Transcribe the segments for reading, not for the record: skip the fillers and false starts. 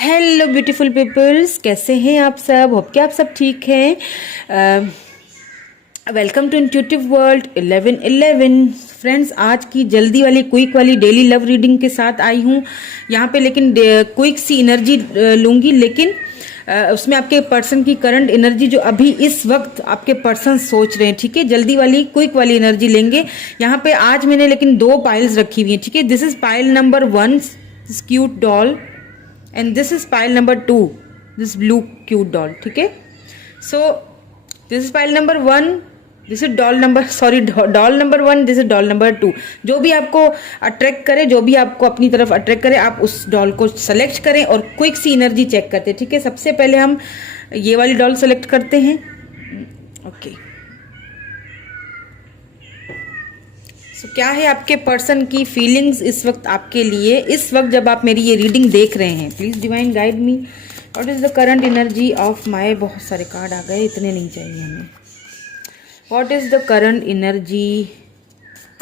Hello beautiful peoples, कैसे हैं आप सब? होप कि आप सब ठीक हैं। Welcome to intuitive world 1111। Friends, आज की जल्दी वाली क्विक वाली डेली लव रीडिंग के साथ आई हूँ यहाँ पे। लेकिन क्विक सी एनर्जी लूँगी, लेकिन उसमें आपके पर्सन की करंट एनर्जी जो अभी इस वक्त आपके पर्सन सोच रहे हैं, ठीक है। जल्दी वाली क्विक वाली एनर्जी लेंगे यहाँ पे। आज मैंने लेकिन 2 पाइल्स रखी हुई हैं, ठीक है। This is pile number 1, this cute doll, and this is pile number 2, this blue cute doll, ठीक है। So this is pile number 1, this is doll number doll number 1, this is doll number 2। जो भी आपको attract करे, जो भी आपको अपनी तरफ अट्रैक्ट करे, आप उस डॉल को सेलेक्ट करें और क्विक सी एनर्जी चेक करते हैं, ठीक है। सबसे पहले हम ये वाली डॉल सेलेक्ट करते हैं। ओके, तो क्या है आपके पर्सन की फीलिंग्स इस वक्त आपके लिए, इस वक्त जब आप मेरी ये रीडिंग देख रहे हैं। Please divine guide me, what is the current energy of my, बहुत सारे कार्ड आ गए, इतने नहीं चाहिए हमें। What is the current energy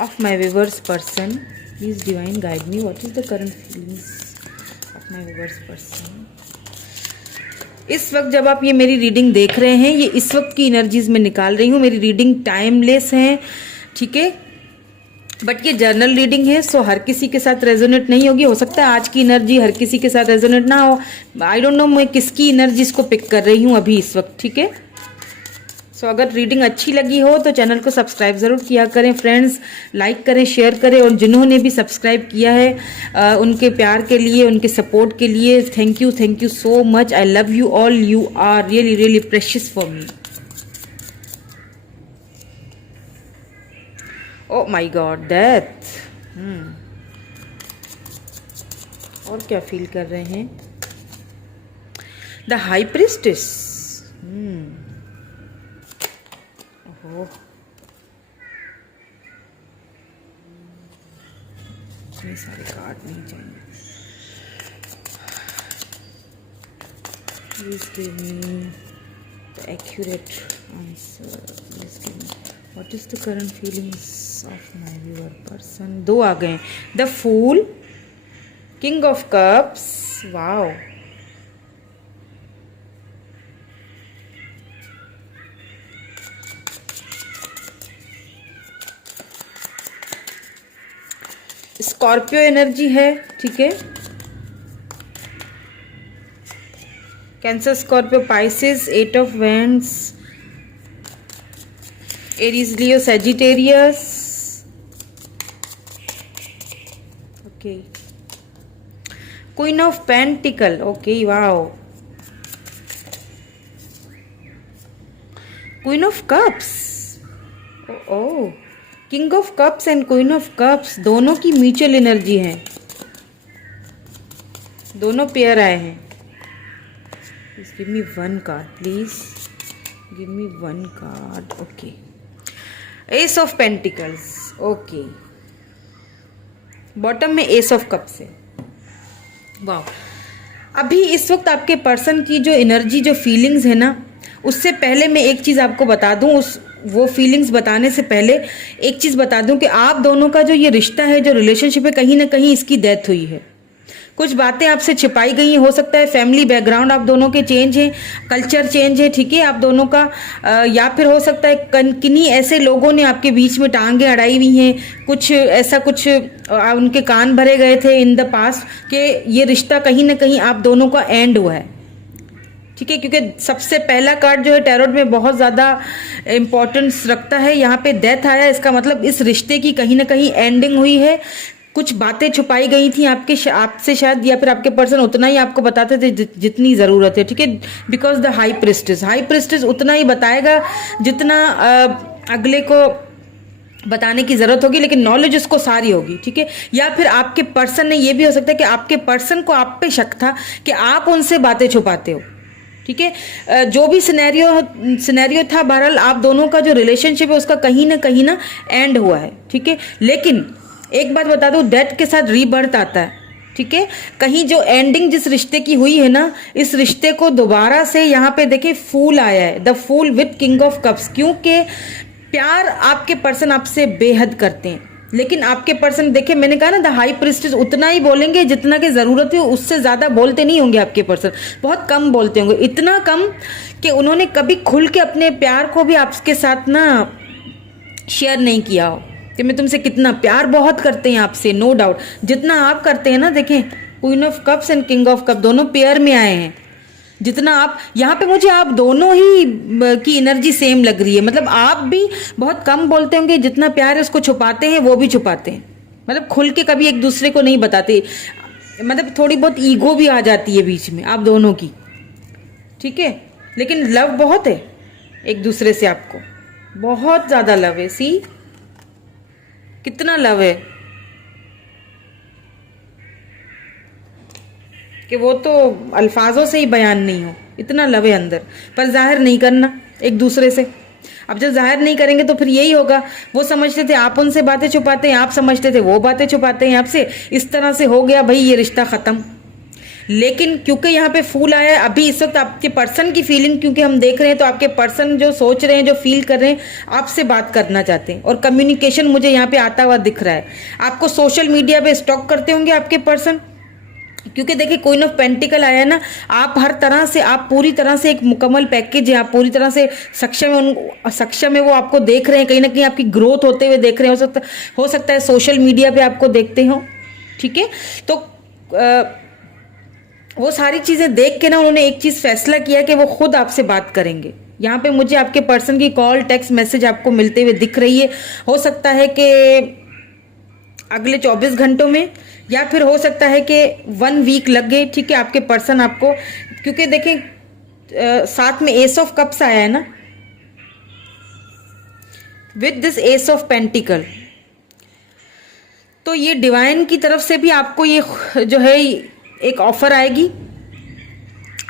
of my viewers person, please divine guide me, what is the current feelings of my viewers person. इस वक्त जब आप ये मेरी रीडिंग देख रहे हैं, ये इस वक्त की एनर्जीज में निकाल रही हूँ। मेरी रीडिंग टाइमलेस है, ठीक है, बट ये जर्नल रीडिंग है, सो हर किसी के साथ रेजोनेट नहीं होगी। हो सकता है आज की एनर्जी हर किसी के साथ रेजोनेट ना हो। आई डोंट नो मैं किसकी एनर्जीज को पिक कर रही हूँ अभी इस वक्त, ठीक है। सो अगर रीडिंग अच्छी लगी हो तो चैनल को सब्सक्राइब ज़रूर किया करें फ्रेंड्स, लाइक करें, शेयर करें, और जिन्होंने भी सब्सक्राइब किया है उनके प्यार के लिए, उनके सपोर्ट के लिए thank you so much. I love you all, you are really really precious for me. Oh my God, death. और क्या फील कर रहे हैं? The high priestess. ओहो, इतने सारे कार्ड नहीं चाहिए। Please give me the accurate answer, please give me what is the current feelings of my viewer person. 2 आ गए, the fool, king of cups, wow, Scorpio energy है, ठीक है। Cancer, Scorpio, Pisces, 8 of wands, Aries, Leo, Sagittarius, okay, queen of pentacle, okay, wow, queen of cups, oh, king of cups and queen of cups, दोनों की mutual energy है, दोनों pair आए हैं। Please give me 1 card, please give me 1 card, okay. Ace of pentacles, okay, bottom में ace of cups है, वाह। अभी इस वक्त आपके पर्सन की जो एनर्जी, जो फीलिंग्स है ना, उससे पहले मैं एक चीज़ आपको बता दूं, वो फीलिंग्स बताने से पहले एक चीज़ बता दूं कि आप दोनों का जो ये रिश्ता है, जो रिलेशनशिप है, कहीं ना कहीं इसकी डेथ हुई है। कुछ बातें आपसे छिपाई गई हैं, हो सकता है फैमिली बैकग्राउंड आप दोनों के चेंज है, कल्चर चेंज है, ठीक है, आप दोनों का या फिर हो सकता है किन्हीं ऐसे लोगों ने आपके बीच में टांगे अड़ाई हुई हैं, कुछ ऐसा, कुछ उनके कान भरे गए थे इन द पास्ट कि ये रिश्ता कहीं ना कहीं आप दोनों का एंड हुआ है, ठीक है। क्योंकि सबसे पहला कार्ड जो है टैरोट में बहुत ज़्यादा इम्पोर्टेंस रखता है, यहाँ पे डेथ आया, इसका मतलब इस रिश्ते की कहीं ना कहीं एंडिंग हुई है। कुछ बातें छुपाई गई थी आपसे शायद, या फिर आपके पर्सन उतना ही आपको बताते थे जितनी ज़रूरत है, ठीक है। बिकॉज द हाई प्रिस्टेस उतना ही बताएगा जितना अगले को बताने की ज़रूरत होगी, लेकिन नॉलेज उसको सारी होगी, ठीक है। या फिर आपके पर्सन ने, ये भी हो सकता है कि आपके पर्सन को आप पे शक था कि आप उनसे बातें छुपाते हो, ठीक है। जो भी सिनेरियो था, बहरहाल आप दोनों का जो रिलेशनशिप है उसका कहीं ना एंड हुआ है, ठीक है। लेकिन एक बात बता दूं, डेथ के साथ रीबर्थ आता है, ठीक है। कहीं जो एंडिंग जिस रिश्ते की हुई है ना, इस रिश्ते को दोबारा से, यहाँ पे देखिए फूल आया है, the fool with king of cups, क्योंकि प्यार आपके पर्सन आपसे बेहद करते हैं, लेकिन आपके पर्सन, देखिए मैंने कहा ना द हाई प्रिस्टेस, उतना ही बोलेंगे जितना की जरूरत है, उससे ज्यादा बोलते नहीं होंगे आपके पर्सन, बहुत कम बोलते होंगे, इतना कम कि उन्होंने कभी खुल के अपने प्यार को भी आपके साथ ना शेयर नहीं किया हो कि मैं तुमसे कितना प्यार बहुत करते हैं आपसे, नो डाउट, जितना आप करते हैं ना। देखें queen of cups and king of cup दोनों पेयर में आए हैं, जितना आप यहाँ पे, मुझे आप दोनों ही की एनर्जी सेम लग रही है। मतलब आप भी बहुत कम बोलते होंगे, जितना प्यार है उसको छुपाते हैं, वो भी छुपाते हैं, मतलब खुल के कभी एक दूसरे को नहीं बताते, मतलब थोड़ी बहुत ईगो भी आ जाती है बीच में आप दोनों की, ठीक है। लेकिन लव बहुत है एक दूसरे से, आपको बहुत ज्यादा लव है। सी कितना लव है कि वो तो अल्फाजों से ही बयान नहीं हो, इतना लव है अंदर, पर जाहिर नहीं करना एक दूसरे से। अब जब जाहिर नहीं करेंगे तो फिर यही होगा, वो समझते थे आप उनसे बातें छुपाते हैं, आप समझते थे वो बातें छुपाते हैं आपसे, इस तरह से हो गया भाई ये रिश्ता खत्म। लेकिन क्योंकि यहाँ पे फूल आया है, अभी इस वक्त आपके पर्सन की फीलिंग क्योंकि हम देख रहे हैं, तो आपके पर्सन जो सोच रहे हैं, जो फील कर रहे हैं, आपसे बात करना चाहते हैं, और कम्युनिकेशन मुझे यहाँ पे आता हुआ दिख रहा है। आपको सोशल मीडिया पे स्टॉक करते होंगे आपके पर्सन, क्योंकि देखिए क्वीन ऑफ पेंटिकल आया है ना, आप हर तरह से, आप पूरी तरह से एक मुकम्मल पैकेज है, आप पूरी तरह से सक्षम है, वो आपको देख रहे हैं, कहीं ना कहीं आपकी ग्रोथ होते हुए देख रहे हैं, हो सकता है सोशल मीडिया पे आपको देखते हो, ठीक है। तो वो सारी चीजें देख के ना उन्होंने एक चीज फैसला किया कि वो खुद आपसे बात करेंगे। यहाँ पे मुझे आपके पर्सन की कॉल, टेक्स्ट मैसेज आपको मिलते हुए दिख रही है। हो सकता है कि अगले 24 घंटों में, या फिर हो सकता है कि 1 वीक लग गए, ठीक है, आपके पर्सन आपको, क्योंकि देखें साथ में एस ऑफ कप्स आया है ना, with this S of pentacle, तो ये डिवाइन की तरफ से भी आपको ये जो है एक ऑफर आएगी।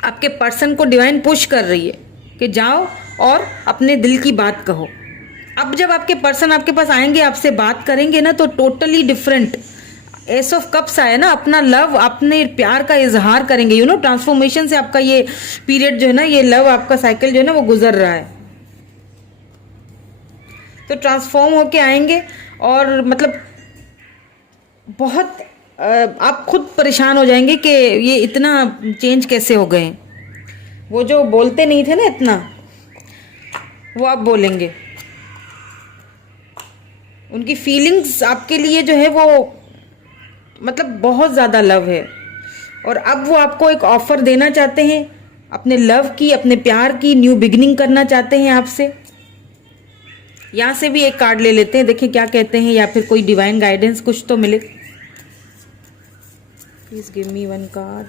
आपके पर्सन को डिवाइन पुश कर रही है कि जाओ और अपने दिल की बात कहो। अब जब आपके पर्सन आपके पास आएंगे, आपसे बात करेंगे ना, तो totally different S of cups आया ना, अपना लव, अपने प्यार का इजहार करेंगे। यू नो, ट्रांसफॉर्मेशन से आपका ये पीरियड जो है ना, ये लव आपका साइकिल जो है ना, वो गुजर रहा है, तो ट्रांसफॉर्म होके आएंगे। और मतलब बहुत आप खुद परेशान हो जाएंगे कि ये इतना चेंज कैसे हो गए। वो जो बोलते नहीं थे ना इतना, वो आप बोलेंगे। उनकी फीलिंग्स आपके लिए जो है वो मतलब बहुत ज़्यादा लव है, और अब वो आपको एक ऑफर देना चाहते हैं अपने लव की, अपने प्यार की, न्यू बिगिनिंग करना चाहते हैं आपसे। यहाँ से भी एक कार्ड ले लेते हैं, देखिए क्या कहते हैं, या फिर कोई डिवाइन गाइडेंस कुछ तो मिले। Please give me 1 card.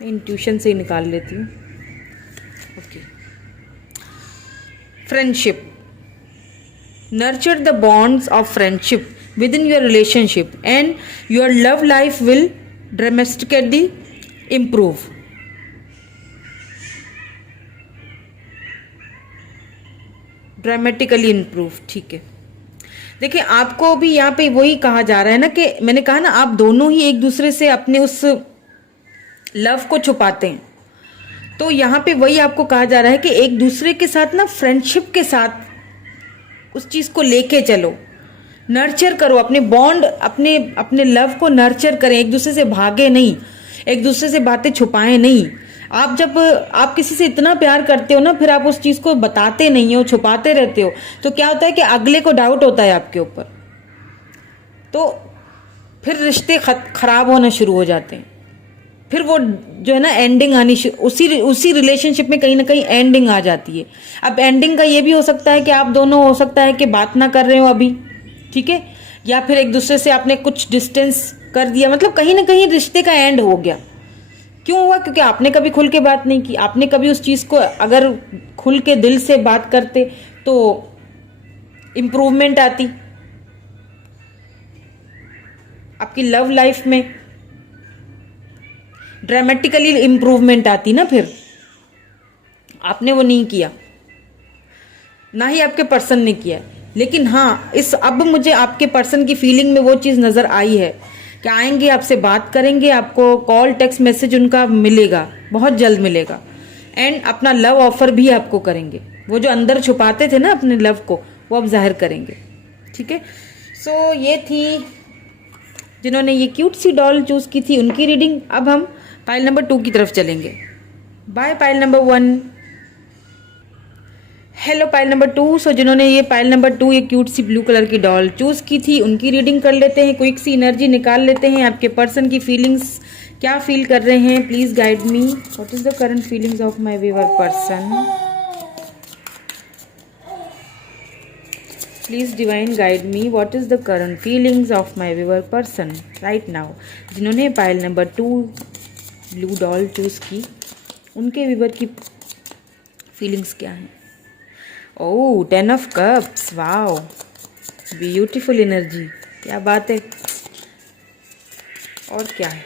मैं इंट्यूशन से ही निकाल लेती हूँ। Okay, friendship, nurture the bonds of friendship within your relationship and your love life will dramatically improve. Dramatically improve, ठीक है। देखिए आपको भी यहाँ पे वही कहा जा रहा है ना, कि मैंने कहा ना आप दोनों ही एक दूसरे से अपने उस लव को छुपाते हैं, तो यहाँ पे वही आपको कहा जा रहा है कि एक दूसरे के साथ ना फ्रेंडशिप के साथ उस चीज को लेके चलो, नर्चर करो अपने बॉन्ड, अपने अपने लव को नर्चर करें, एक दूसरे से भागे नहीं, एक दूसरे से बातें छुपाएं नहीं। आप जब आप किसी से इतना प्यार करते हो ना, फिर आप उस चीज को बताते नहीं हो, छुपाते रहते हो, तो क्या होता है कि अगले को डाउट होता है आपके ऊपर, तो फिर रिश्ते खराब होना शुरू हो जाते हैं। फिर वो जो है ना एंडिंग आनी, उसी रिलेशनशिप में कहीं ना कहीं एंडिंग आ जाती है। अब एंडिंग का ये भी हो सकता है कि आप दोनों, हो सकता है कि बात ना कर रहे हो अभी, ठीक है, या फिर एक दूसरे से आपने कुछ डिस्टेंस कर दिया, मतलब कहीं ना कहीं रिश्ते का एंड हो गया। क्यों हुआ? क्योंकि आपने कभी खुल के बात नहीं की, आपने कभी उस चीज को अगर खुल के दिल से बात करते तो इम्प्रूवमेंट आती आपकी लव लाइफ में, ड्रामेटिकली इम्प्रूवमेंट आती ना। फिर आपने वो नहीं किया, ना ही आपके पर्सन ने किया। लेकिन हाँ, अब मुझे आपके पर्सन की फीलिंग में वो चीज़ नज़र आई है कि आएंगे, आपसे बात करेंगे, आपको कॉल टेक्स्ट मैसेज उनका मिलेगा, बहुत जल्द मिलेगा। एंड अपना लव ऑफर भी आपको करेंगे। वो जो अंदर छुपाते थे ना अपने लव को, वो अब जाहिर करेंगे। ठीक है, सो ये थी जिन्होंने ये क्यूट सी डॉल चूज की थी उनकी रीडिंग। अब हम पाइल नंबर 2 की तरफ चलेंगे। Bye pile number 1। Hello pile number 2। सो जिन्होंने ये पाइल नंबर 2 ये क्यूट सी ब्लू कलर की डॉल चूज की थी उनकी रीडिंग कर लेते हैं। क्विक सी एनर्जी निकाल लेते हैं। आपके पर्सन की फीलिंग्स क्या फील कर रहे हैं, please guide me. What is the current feelings of my viewer person, please divine guide me. What is the current feelings of my viewer person right now. जिन्होंने pile number 2 blue doll choose की उनके viewer की feelings क्या हैं। Oh 10 of cups, wow beautiful energy, क्या बात है। और क्या है,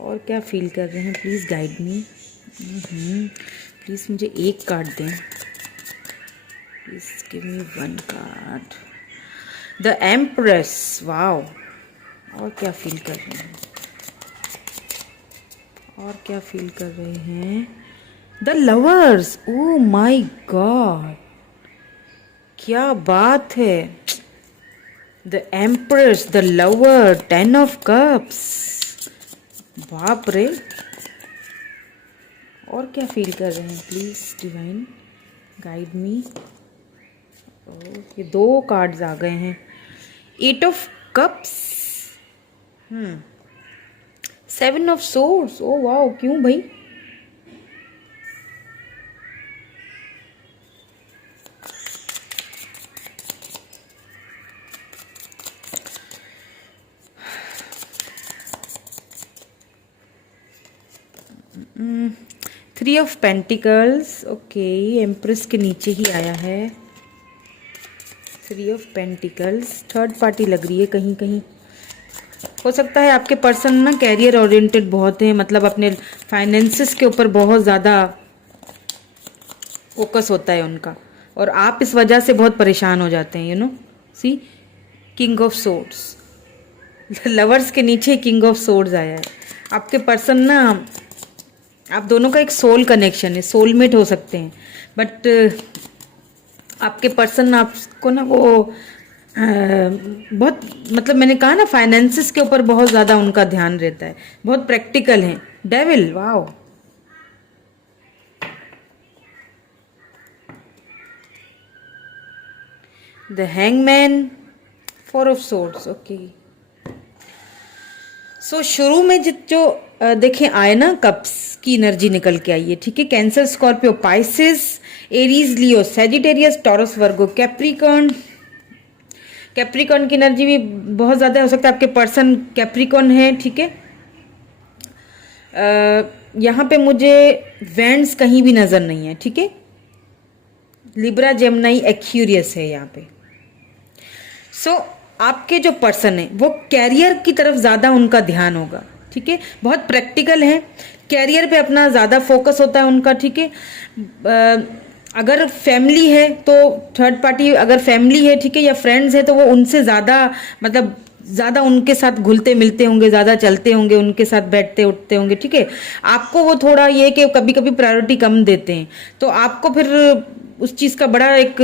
और क्या फील कर रहे हैं, प्लीज़ गाइड मी। प्लीज़ मुझे एक कार्ड दें, please give me 1 card. The empress, wow. और क्या फील कर रहे हैं, और क्या फील कर रहे हैं। The lovers, oh my God, क्या बात है। The empress, the lover, 10 of cups, बाप रे। और क्या फील कर रहे हैं, प्लीज डिवाइन गाइड मी। ये 2 कार्ड्स आ गए हैं। 8 of cups, 7 of swords, oh wow, क्यों भाई। Three of pentacles, okay, empress के नीचे ही आया है। 3 ऑफ पेंटिकल्स, थर्ड पार्टी लग रही है कहीं कहीं। हो सकता है आपके पर्सन ना कैरियर ओरिएंटेड बहुत है, मतलब अपने फाइनेंसेस के ऊपर बहुत ज़्यादा फोकस होता है उनका, और आप इस वजह से बहुत परेशान हो जाते हैं। You know, see king of swords, lovers के नीचे किंग ऑफ सोर्ड्स आया है। आपके पर्सन ना, आप दोनों का एक सोल कनेक्शन है, सोलमेट हो सकते हैं, बट आपके पर्सन आपको ना वो बहुत, मतलब मैंने कहा ना फाइनेंसेस के ऊपर बहुत ज़्यादा उनका ध्यान रहता है, बहुत प्रैक्टिकल है। Devil, wow. The hangman, 4 of swords, okay. So शुरू में जो देखें आए ना कप्स की एनर्जी निकल के आई है, ठीक है। Cancer, Scorpio, Pisces, Aries, Leo, Sagittarius, taurus, वर्गो, कैप्रिकॉर्न। कैप्रिकॉर्न की एनर्जी भी बहुत ज़्यादा हो सकता है, आपके पर्सन कैप्रिकॉर्न है, ठीक है। यहाँ पे मुझे वेंट्स कहीं भी नज़र नहीं है, ठीक है। लिब्रा, जेमिनी, एक्यूरियस है यहाँ पे। सो आपके जो पर्सन है वो कैरियर की तरफ ज़्यादा उनका ध्यान होगा, ठीक है। बहुत प्रैक्टिकल है, कैरियर पे अपना ज़्यादा फोकस होता है उनका, ठीक है। अगर फैमिली है तो थर्ड पार्टी, अगर फैमिली है, ठीक है, या फ्रेंड्स है तो वो उनसे ज़्यादा, मतलब ज़्यादा उनके साथ घुलते मिलते होंगे, ज़्यादा चलते होंगे, उनके साथ बैठते उठते होंगे, ठीक है। आपको वो थोड़ा ये कि कभी कभी प्रायोरिटी कम देते हैं, तो आपको फिर उस चीज़ का बड़ा एक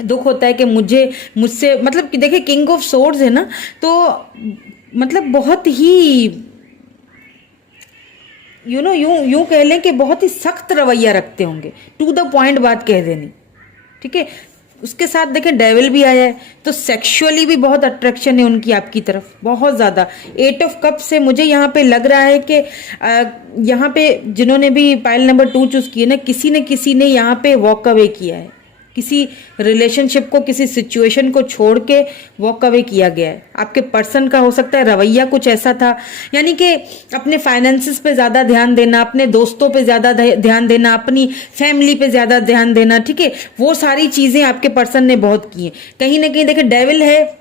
दुख होता है कि मुझसे मतलब कि देखिए किंग ऑफ सोर्ड्स है ना, तो मतलब बहुत ही यूं कह लें कि बहुत ही सख्त रवैया रखते होंगे, टू द पॉइंट बात कह देनी, ठीक है। उसके साथ देखें डेविल भी आया है, तो सेक्सुअली भी बहुत अट्रैक्शन है उनकी आपकी तरफ, बहुत ज़्यादा। 8 ऑफ कप से मुझे यहाँ पे लग रहा है कि यहाँ पे जिन्होंने भी पाइल नंबर 2 चूज किए ना, किसी ने यहाँ पे वॉक अवे किया है, किसी रिलेशनशिप को, किसी सिचुएशन को छोड़ के वॉक अवे किया गया है। आपके पर्सन का हो सकता है रवैया कुछ ऐसा था, यानी कि अपने फाइनेंसेस पे ज़्यादा ध्यान देना, अपने दोस्तों पे ज़्यादा ध्यान देना, अपनी फैमिली पे ज़्यादा ध्यान देना, ठीक है। वो सारी चीज़ें आपके पर्सन ने बहुत की हैं। कहीं ना कहीं देखिए डेविल है,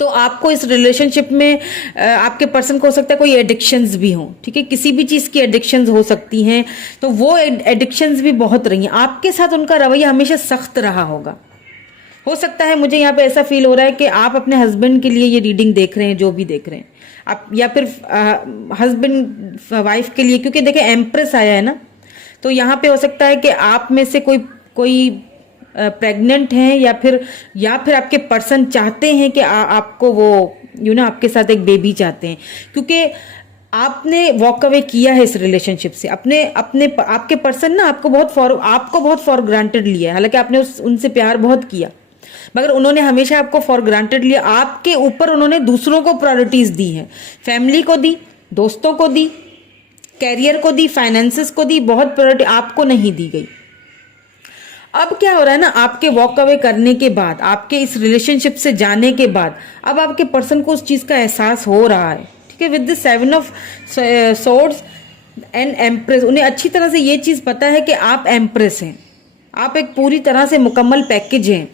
तो आपको इस रिलेशनशिप में आपके पर्सन को हो सकता है कोई एडिक्शंस भी हों, ठीक है। किसी भी चीज़ की एडिक्शंस हो सकती हैं, तो वो एडिक्शंस भी बहुत रही हैं। आपके साथ उनका रवैया हमेशा सख्त रहा होगा। हो सकता है, मुझे यहाँ पे ऐसा फील हो रहा है कि आप अपने हस्बैंड के लिए ये रीडिंग देख रहे हैं, जो भी देख रहे हैं आप, या फिर हस्बैंड वाइफ के लिए, क्योंकि देखिए एम्प्रेस आया है ना, तो यहाँ पे हो सकता है कि आप में से कोई कोई प्रेग्नेंट हैं, या फिर आपके पर्सन चाहते हैं कि आपको वो आपके साथ एक बेबी चाहते हैं, क्योंकि आपने वॉक अवे किया है इस रिलेशनशिप से। आपके पर्सन ना आपको बहुत फॉर ग्रांटेड लिया है। हालांकि आपने उनसे प्यार बहुत किया, मगर उन्होंने हमेशा आपको फॉर ग्रांटेड लिया। आपके ऊपर उन्होंने दूसरों को प्रायोरिटीज दी हैं, फैमिली को दी, दोस्तों को दी, कैरियर को दी, फाइनेंसेस को दी, बहुत प्रायोरिटी आपको नहीं दी गई। अब क्या हो रहा है ना, आपके वॉक अवे करने के बाद, आपके इस रिलेशनशिप से जाने के बाद, अब आपके पर्सन को उस चीज का एहसास हो रहा है। ठीक है, with the 7 of swords and empress, उन्हें अच्छी तरह से ये चीज पता है कि आप एम्प्रेस हैं, आप एक पूरी तरह से मुकम्मल पैकेज हैं।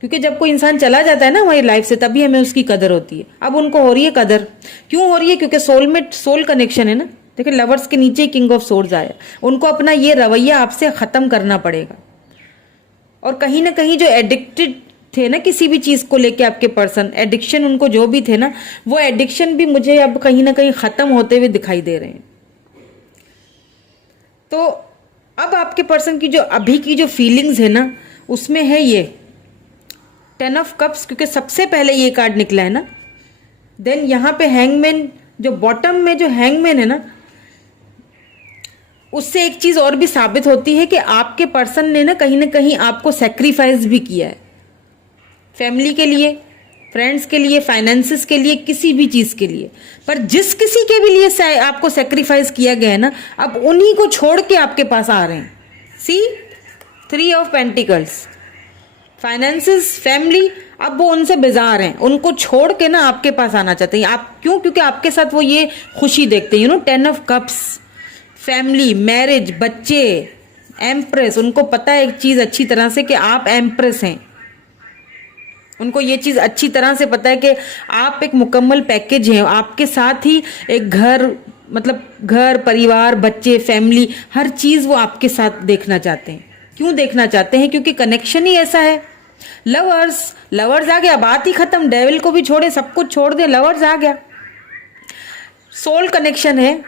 क्योंकि जब कोई इंसान चला जाता है ना हमारी लाइफ से, तभी हमें उसकी कदर होती है। अब उनको हो रही है कदर, क्यों हो रही है? क्योंकि सोल कनेक्शन है ना। देखिए, लवर्स के नीचे ही किंग ऑफ सोर्ड्स आया। उनको अपना ये रवैया आपसे खत्म करना पड़ेगा। और कहीं ना कहीं जो एडिक्टेड थे ना किसी भी चीज को लेके, आपके पर्सन एडिक्शन उनको जो भी थे ना, वो एडिक्शन भी मुझे अब कहीं ना कहीं खत्म होते हुए दिखाई दे रहे हैं। तो अब आपके पर्सन की जो अभी की जो फीलिंग्स है ना, उसमें है ये 10 ऑफ कप्स, क्योंकि सबसे पहले ये कार्ड निकला है ना। देन यहाँ पे हैंगमैन, जो बॉटम में जो हैंगमैन है ना, उससे एक चीज और भी साबित होती है कि आपके पर्सन ने ना कहीं आपको सेक्रीफाइस भी किया है, फैमिली के लिए, फ्रेंड्स के लिए, फाइनेंसेस के लिए, किसी भी चीज के लिए। पर जिस किसी के भी लिए आपको सेक्रीफाइस किया गया है ना, अब उन्हीं को छोड़ के आपके पास आ रहे हैं। सी 3 ऑफ पेंटिकल्स, फाइनेंसेस, फैमिली, अब वो उनसे बेजार हैं, उनको छोड़ के ना आपके पास आना चाहते हैं। आप क्यों? क्योंकि आपके साथ वो ये खुशी देखते हैं। 10 ऑफ कप्स, फैमिली, मैरिज, बच्चे, एम्प्रेस, उनको पता है एक चीज अच्छी तरह से कि आप एम्प्रेस हैं। उनको ये चीज अच्छी तरह से पता है कि आप एक मुकम्मल पैकेज हैं। आपके साथ ही एक घर, मतलब घर, परिवार, बच्चे, फैमिली, हर चीज वो आपके साथ देखना चाहते हैं। क्यों देखना चाहते हैं? क्योंकि कनेक्शन ही ऐसा है। लवर्स आ गया, बात ही खत्म। डेविल को भी छोड़े, सब कुछ छोड़ दे, लवर्स आ गया। सोल कनेक्शन है,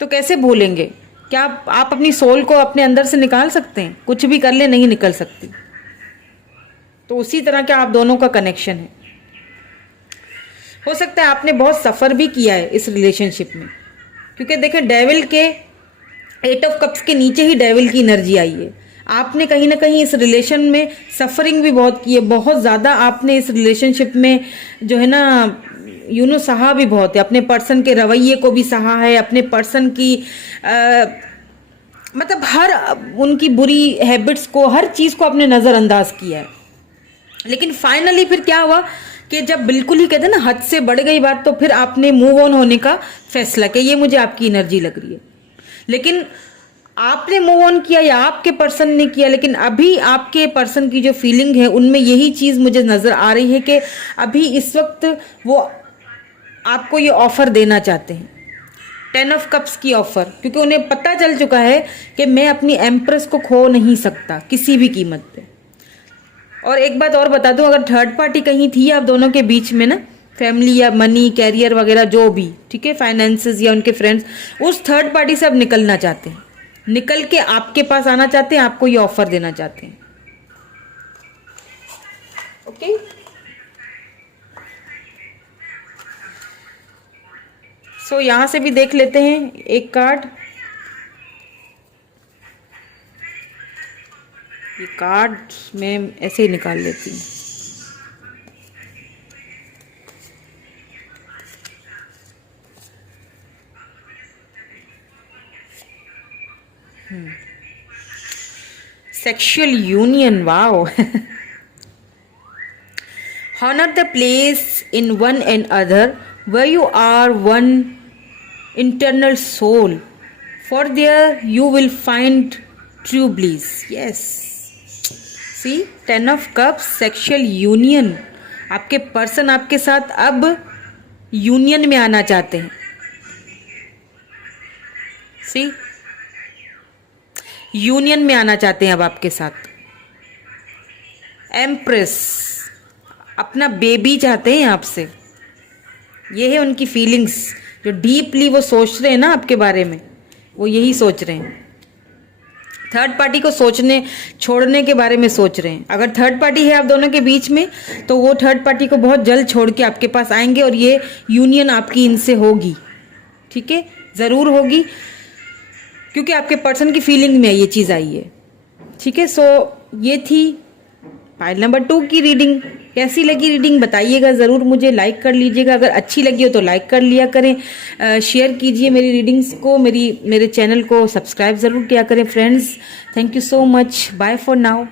तो कैसे भूलेंगे? क्या आप अपनी सोल को अपने अंदर से निकाल सकते हैं? कुछ भी कर ले, नहीं निकल सकती। तो उसी तरह का आप दोनों का कनेक्शन है। हो सकता है आपने बहुत सफर भी किया है इस रिलेशनशिप में, क्योंकि देखें डेविल के 8 ऑफ कप्स के नीचे ही डेविल की एनर्जी आई है। आपने कहीं ना कहीं इस रिलेशन में सफरिंग भी बहुत की है, बहुत ज्यादा आपने इस रिलेशनशिप में जो है ना सहा भी बहुत है। अपने पर्सन के रवैये को भी सहा है, अपने पर्सन की मतलब हर उनकी बुरी हैबिट्स को, हर चीज को आपने नजरअंदाज किया है। लेकिन फाइनली फिर क्या हुआ कि जब बिल्कुल ही कहते हैं ना हद से बढ़ गई बात, तो फिर आपने मूव ऑन होने का फैसला किया। ये मुझे आपकी एनर्जी लग रही है। लेकिन आपने मूव ऑन किया या आपके पर्सन ने किया, लेकिन अभी आपके पर्सन की जो फीलिंग है उनमें यही चीज मुझे नजर आ रही है कि अभी इस वक्त वो आपको ये ऑफर देना चाहते हैं, 10 ऑफ कप्स की ऑफर, क्योंकि उन्हें पता चल चुका है कि मैं अपनी एम्प्रेस को खो नहीं सकता किसी भी कीमत पे। और एक बात और बता दूं, अगर थर्ड पार्टी कहीं थी आप दोनों के बीच में ना, फैमिली या मनी, कैरियर वगैरह जो भी, ठीक है, फाइनेंसेस या उनके फ्रेंड्स, उस थर्ड पार्टी से अब निकलना चाहते हैं, निकल के आपके पास आना चाहते हैं, आपको ये ऑफर देना चाहते हैं। ओके, सो यहां से भी देख लेते हैं एक कार्ड। ये कार्ड मैं ऐसे ही निकाल लेती हूँ। Sexual union, wow. Honor the place in one and other where you are one internal soul, for there you will find true bliss. Yes, see, 10 of cups, sexual union. आपके person आपके साथ अब union में आना चाहते हैं। सी, union में आना चाहते हैं अब आपके साथ। एम्प्रेस, अपना बेबी चाहते हैं आपसे। ये है उनकी फीलिंग्स, जो डीपली वो सोच रहे हैं ना आपके बारे में, वो यही सोच रहे हैं। थर्ड पार्टी को सोचने छोड़ने के बारे में सोच रहे हैं। अगर थर्ड पार्टी है आप दोनों के बीच में तो वो थर्ड पार्टी को बहुत जल्द छोड़ के आपके पास आएंगे और ये यूनियन आपकी इनसे होगी, ठीक है, ज़रूर होगी, क्योंकि आपके पर्सन की फीलिंग में ये चीज़ आई है, ठीक है। सो ये थी पाइल नंबर 2 की रीडिंग। कैसी लगी रीडिंग बताइएगा ज़रूर, मुझे लाइक कर लीजिएगा, अगर अच्छी लगी हो तो लाइक कर लिया करें, शेयर कीजिए मेरी रीडिंग्स को, मेरे चैनल को सब्सक्राइब ज़रूर किया करें friends. Thank you so much, bye for now.